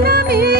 Mon ami.